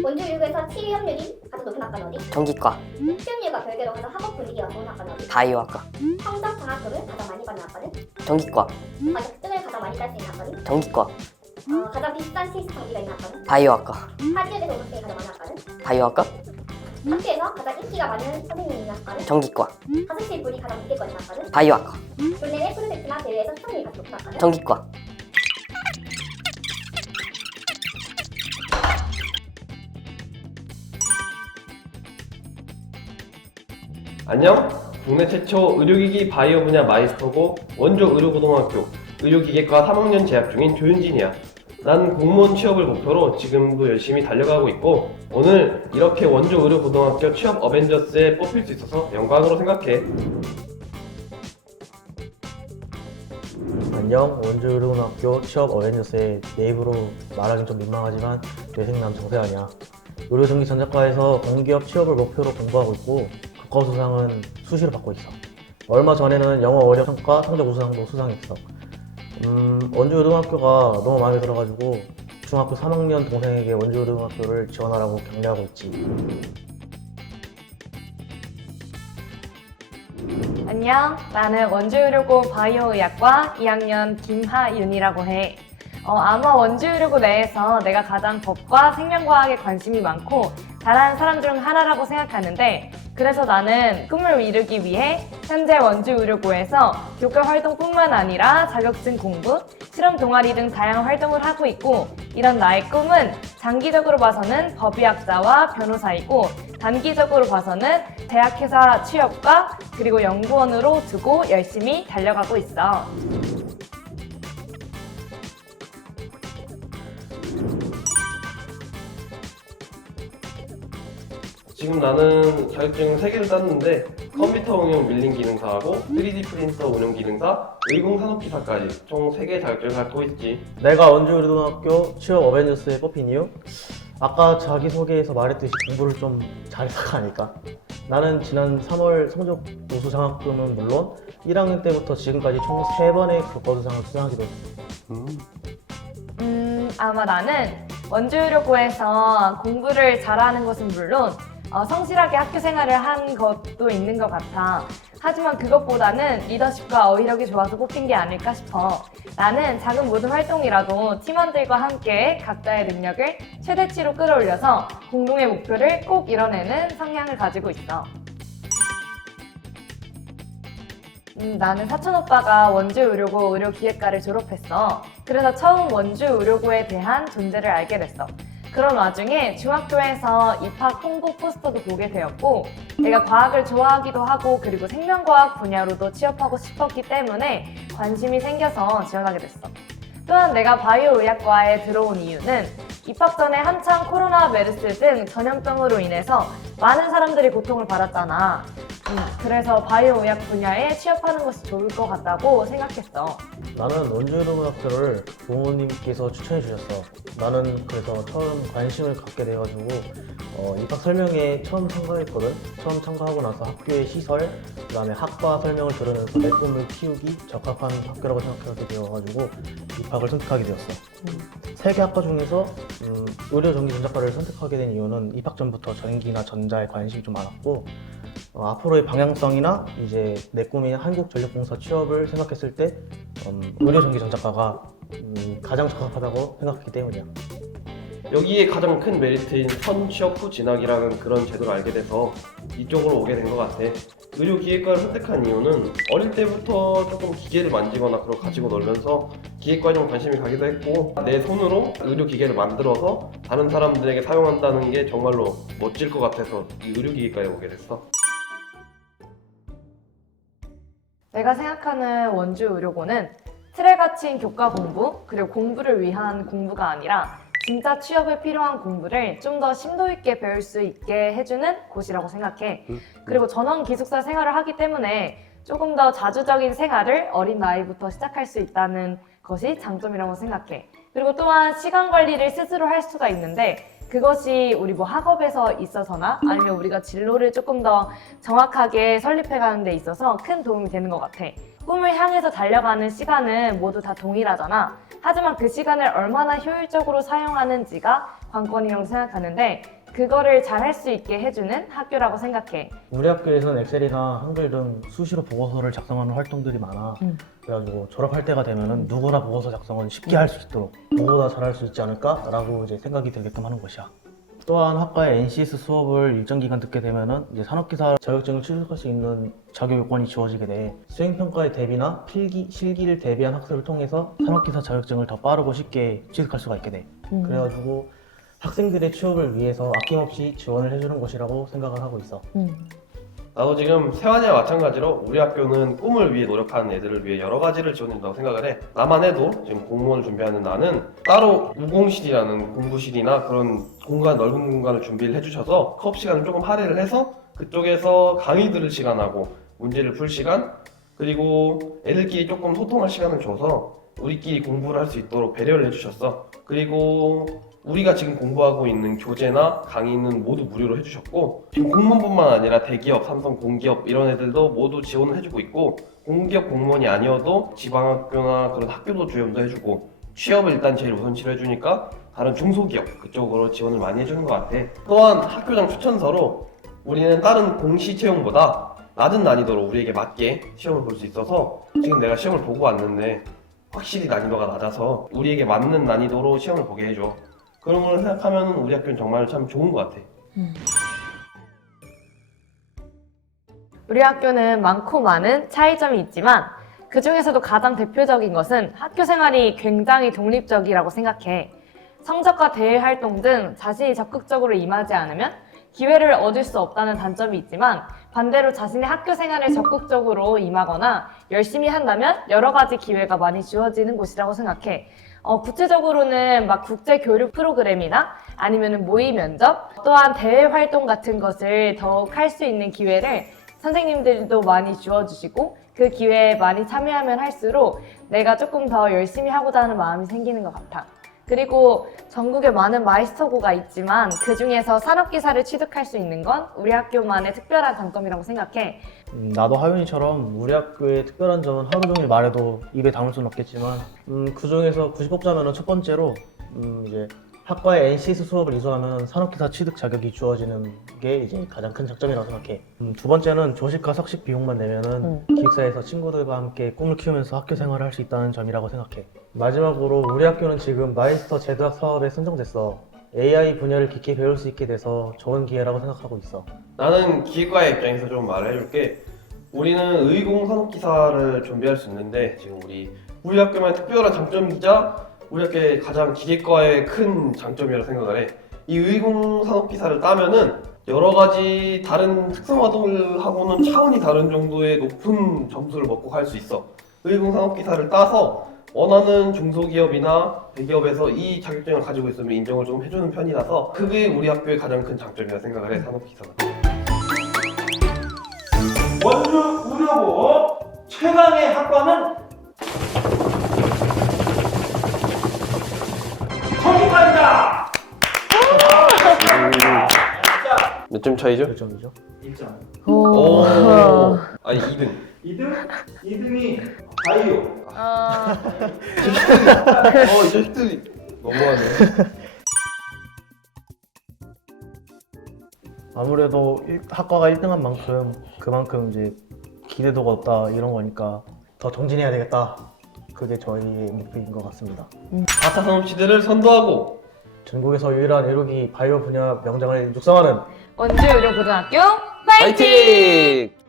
원주의료에서 취업률이 가장 높은 학과는 어디? 전기과, 취업률과 별개로 가장 학업 분위기가 좋은 학과는 어디? 바이오학과, 성적 장학금을 가장 많이 받는 학과는? 전기과, 자격증을 가장 많이 딸 수 있는 학과는? 전기과, 가장 비싼 필수 장비가 있는 학과는? 바이오학과, 학교에서 우수생이 가장 많은 학과는? 바이오학과, 학교에서 가장 인기가 많은 선생님이 있는 학과는? 전기과, 가슴실 불이 가장 높게 꺼진 학과는? 바이오학과, 교내외 프로젝트나 대회에서 수상률이 가장 높은 학과는? 전기과. 안녕? 국내 최초 의료기기 바이오 분야 마이스터고 원주 의료고등학교 의료기계과 3학년 재학 중인 조윤진이야. 난 공무원 취업을 목표로 지금도 열심히 달려가고 있고 오늘 이렇게 원주 의료고등학교 취업 어벤져스에 뽑힐 수 있어서 영광으로 생각해. 안녕, 원주의료고등학교 취업 어벤져스의 내 입으로 말하긴 좀 민망하지만 뇌생남 정세환이야. 의료전기전자과에서 공기업 취업을 목표로 공부하고 있고 국가 수상은 수시로 받고 있어. 얼마 전에는 영어 어력 평가 성적 우수상도 수상했어. 원주의료고등학교가 너무 마음에 들어가지고 중학교 3학년 동생에게 원주의료고등학교를 지원하라고 격려하고 있지. 안녕, 나는 원주의료고 바이오의학과 2학년 김하윤이라고 해. 아마 원주의료고 내에서 내가 가장 법과 생명과학에 관심이 많고 잘하는 사람 중 하나라고 생각하는데 그래서 나는 꿈을 이루기 위해 현재 원주의료고에서 교과 활동뿐만 아니라 자격증 공부, 실험 동아리 등 다양한 활동을 하고 있고 이런 나의 꿈은 장기적으로 봐서는 법의학자와 변호사이고 단기적으로 봐서는 대학회사 취업과 그리고 연구원으로 두고 열심히 달려가고 있어. 지금 나는 자격증 3개를 땄는데 컴퓨터 응용 밀링 기능사하고 3D 프린터 운영 기능사, 의공산업기사까지 총 3개 자격증을 갖고 있지. 내가 원주의료고등학교 취업 어벤져스에 뽑힌 이유? 아까 자기소개에서 말했듯이 공부를 좀 잘해서가 아닐까? 나는 지난 3월 성적 우수 장학금은 물론 1학년 때부터 지금까지 총 3번의 교과수상을 수상하기도 했어. 아마 나는 원주의료고에서 공부를 잘하는 것은 물론 성실하게 학교 생활을 한 것도 있는 것 같아. 하지만 그것보다는 리더십과 어휘력이 좋아서 뽑힌 게 아닐까 싶어. 나는 작은 모든 활동이라도 팀원들과 함께 각자의 능력을 최대치로 끌어올려서 공동의 목표를 꼭 이뤄내는 성향을 가지고 있어. 나는 사촌 오빠가 원주의료고 의료기계과를 졸업했어. 그래서 처음 원주의료고에 대한 존재를 알게 됐어. 그런 와중에 중학교에서 입학 홍보 포스터도 보게 되었고 내가 과학을 좋아하기도 하고 그리고 생명과학 분야로도 취업하고 싶었기 때문에 관심이 생겨서 지원하게 됐어. 또한 내가 바이오의학과에 들어온 이유는 입학 전에 한창 코로나, 메르스 등 전염병으로 인해서 많은 사람들이 고통을 받았잖아. 그래서 바이오의학 분야에 취업하는 것이 좋을 것 같다고 생각했어. 나는 원주의료고등학교를 부모님께서 추천해 주셨어. 나는 그래서 처음 관심을 갖게 돼가지고 입학 설명회에 처음 참가했거든. 처음 참가하고 나서 학교의 시설, 그 다음에 학과 설명을 들으면서 내 꿈을 키우기 적합한 학교라고 생각하게 되어가지고 입학을 선택하게 되었어. 세 개 학과 중에서 의료전기전자과를 선택하게 된 이유는 입학 전부터 전기나 전자에 관심이 좀 많았고 앞으로의 방향성이나 이제 내 꿈인 한국전력공사 취업을 생각했을 때 의료전기전자과가 가장 적합하다고 생각했기 때문이야. 여기에 가장 큰 메리트인 선취업 후 진학이라는 그런 제도를 알게 돼서 이쪽으로 오게 된 것 같아. 의료기계과를 선택한 이유는 어릴 때부터 조금 기계를 만지거나 그걸 가지고 놀면서 기계과에 좀 관심이 가기도 했고 내 손으로 의료기계를 만들어서 다른 사람들에게 사용한다는 게 정말로 멋질 것 같아서 이 의료기계과에 오게 됐어. 내가 생각하는 원주의료고는 틀에 갇힌 교과 공부, 그리고 공부를 위한 공부가 아니라 진짜 취업에 필요한 공부를 좀 더 심도 있게 배울 수 있게 해주는 곳이라고 생각해. 그리고 전원 기숙사 생활을 하기 때문에 조금 더 자주적인 생활을 어린 나이부터 시작할 수 있다는 것이 장점이라고 생각해. 그리고 또한 시간 관리를 스스로 할 수가 있는데 그것이 우리 학업에서 있어서나 아니면 우리가 진로를 조금 더 정확하게 설립해 가는 데 있어서 큰 도움이 되는 것 같아. 꿈을 향해서 달려가는 시간은 모두 다 동일하잖아. 하지만 그 시간을 얼마나 효율적으로 사용하는지가 관건이라고 생각하는데 그거를 잘 할 수 있게 해주는 학교라고 생각해. 우리 학교에서는 엑셀이나 한글 등 수시로 보고서를 작성하는 활동들이 많아. 그래가지고 졸업할 때가 되면은 누구나 보고서 작성은 쉽게 할 수 있도록 누구보다 잘할 수 있지 않을까라고 이제 생각이 들게끔 하는 것이야. 또한 학과의 NCS 수업을 일정 기간 듣게 되면은 이제 산업기사 자격증을 취득할 수 있는 자격 요건이 주어지게 돼. 수행평가의 대비나 필기, 실기를 대비한 학습을 통해서 산업기사 자격증을 더 빠르고 쉽게 취득할 수가 있게 돼. 그래가지고 학생들의 취업을 위해서 아낌없이 지원을 해주는 곳이라고 생각을 하고 있어. 나도 지금 세환이와 마찬가지로 우리 학교는 꿈을 위해 노력하는 애들을 위해 여러 가지를 지원해준다고 생각을 해. 나만 해도 지금 공무원을 준비하는 나는 따로 우공실이라는 공부실이나 그런 공간, 넓은 공간을 준비를 해주셔서 수업 시간을 조금 할애를 해서 그쪽에서 강의 들을 시간하고 문제를 풀 시간, 그리고 애들끼리 조금 소통할 시간을 줘서 우리끼리 공부를 할 수 있도록 배려를 해주셨어. 그리고 우리가 지금 공부하고 있는 교재나 강의는 모두 무료로 해주셨고, 지금 공무원뿐만 아니라 대기업, 삼성, 공기업 이런 애들도 모두 지원을 해주고 있고, 공기업 공무원이 아니어도 지방학교나 그런 학교도 지원도 해주고, 취업을 일단 제일 우선시로 해주니까 다른 중소기업 그쪽으로 지원을 많이 해주는 것 같아. 또한 학교장 추천서로 우리는 다른 공시 채용보다 낮은 난이도로 우리에게 맞게 시험을 볼 수 있어서 지금 내가 시험을 보고 왔는데 확실히 난이도가 낮아서 우리에게 맞는 난이도로 시험을 보게 해줘. 그런 걸 생각하면 우리 학교는 정말 참 좋은 것 같아. 우리 학교는 많고 많은 차이점이 있지만 그 중에서도 가장 대표적인 것은 학교 생활이 굉장히 독립적이라고 생각해. 성적과 대외 활동 등 자신이 적극적으로 임하지 않으면 기회를 얻을 수 없다는 단점이 있지만 반대로 자신의 학교 생활에 적극적으로 임하거나 열심히 한다면 여러 가지 기회가 많이 주어지는 곳이라고 생각해. 구체적으로는 막 국제 교류 프로그램이나 아니면 모의 면접, 또한 대외 활동 같은 것을 더욱 할 수 있는 기회를 선생님들도 많이 주어주시고 그 기회에 많이 참여하면 할수록 내가 조금 더 열심히 하고자 하는 마음이 생기는 것 같아. 그리고 전국에 많은 마이스터고가 있지만 그 중에서 산업기사를 취득할 수 있는 건 우리 학교만의 특별한 장점이라고 생각해. 나도 하윤이처럼 우리 학교의 특별한 점은 하루 종일 말해도 입에 담을 수는 없겠지만 그 중에서 굳이 뽑자면 첫 번째로 이제 학과의 NCS 수업을 이수하면 산업기사 취득 자격이 주어지는 게 이제 가장 큰 장점이라고 생각해. 두 번째는 조식과 석식 비용만 내면은 기숙사에서 친구들과 함께 꿈을 키우면서 학교 생활을 할 수 있다는 점이라고 생각해. 마지막으로 우리 학교는 지금 마이스터 제도학 사업에 선정됐어. AI 분야를 깊게 배울 수 있게 돼서 좋은 기회라고 생각하고 있어. 나는 기획과의 입장에서 좀 말을 해줄게. 우리는 의공산업기사를 준비할 수 있는데 지금 우리 학교만의 특별한 장점이자 우리 학교의 가장 기계과의 큰 장점이라고 생각을 해. 이 의공산업기사를 따면은 여러 가지 다른 특성화동을하고는 차원이 다른 정도의 높은 점수를 먹고 갈 수 있어. 의공산업기사를 따서 원하는 중소기업이나 대기업에서 이 자격증을 가지고 있으면 인정을 좀 해주는 편이라서 그게 우리 학교의 가장 큰 장점이라고 생각을 해, 산업기사가. 원주 의료고 최강의 학과는 정기과입니다. 몇 점 차이죠? 몇 점이죠? 1점. 오. 아니 2등. 2등이 바이오. 이 자식들이 너무하네. 아무래도 학과가 1등한 만큼 그만큼 이제 기대도가 없다 이런 거니까 더 정진해야 되겠다. 그게 저희의 목표인 것 같습니다. 4차 산업시대를 선도하고 전국에서 유일한 의료기 바이오 분야 명장을 육성하는 원주의료고등학교 파이팅! 파이팅!